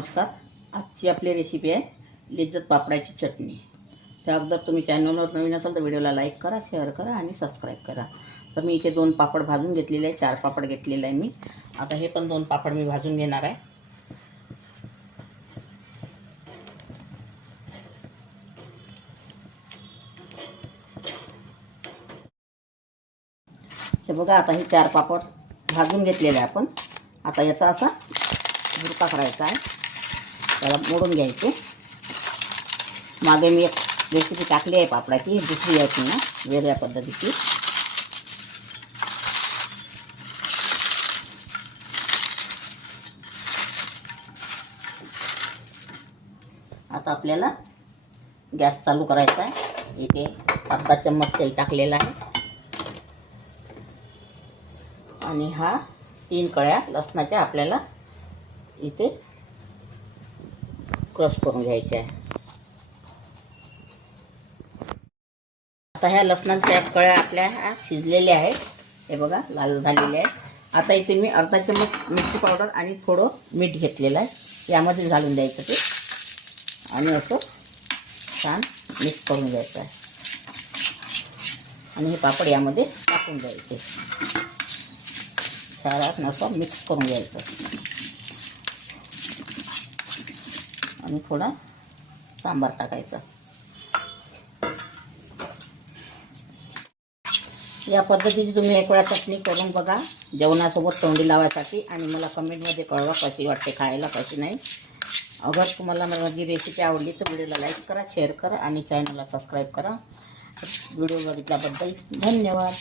नमस्कार. आजची आपली रेसिपी आहे लिज्जत पापडाची चटणी. त्या अगोदर तुम्ही चॅनलवर नवीन असाल तर व्हिडिओला लाईक करा, शेअर करा आणि सबस्क्राईब करा. तर मी इथे 2 पापड भाजून घेतलेले आहे, 4 पापड घेतलेले आहे मी. आता हे पण 2 पापड मी भाजून घेणार आहे. हे बघा, आता हे 4 पापड भाजून घेतलेले आहे आपण. आता याचा असा झुरका करायचा आहे, त्याला मोडून घ्यायचे. मागे मी एक रेसिपी टाकली आहे पापडाची, दुसरी आहे ती ना वेगळ्या पद्धतीची. आता आपल्याला गॅस चालू करायचा आहे. इथे अर्धा चम्मच तेल टाकलेलं आहे आणि हा 3 कळ्या लसणाच्या आपल्याला इथे क्रश करून घ्यायचे आहे. आता ह्या लसणाच्या कळ्या आपल्या शिजलेल्या आहेत. हे बघा, लाल झालेले आहेत. आता इथे मी अर्धा चम्मच मिरची पावडर आणि थोडं मीठ घेतलेलं आहे, यामध्ये घालून द्यायचं ते आणि असं छान मिक्स करून घ्यायचं आहे. आणि हे पापड यामध्ये टाकून द्यायचे, छान असं मिक्स करून घ्यायचं आणि थोडा सांबार टाकायचा. या पद्धतीची तुम्ही एक वेळा चटणी करून बघा जेवणासोबत तोंडी लावायसाठी, आणि मला कमेंटमध्ये कळवा कशी वाटते खायला, कशी नाही. अगर तुम्हाला माझी रेसिपी आवडली तर व्हिडिओला लाईक करा, शेअर करा आणि चॅनलला सबस्क्राईब करा. व्हिडिओ बघितल्याबद्दल धन्यवाद.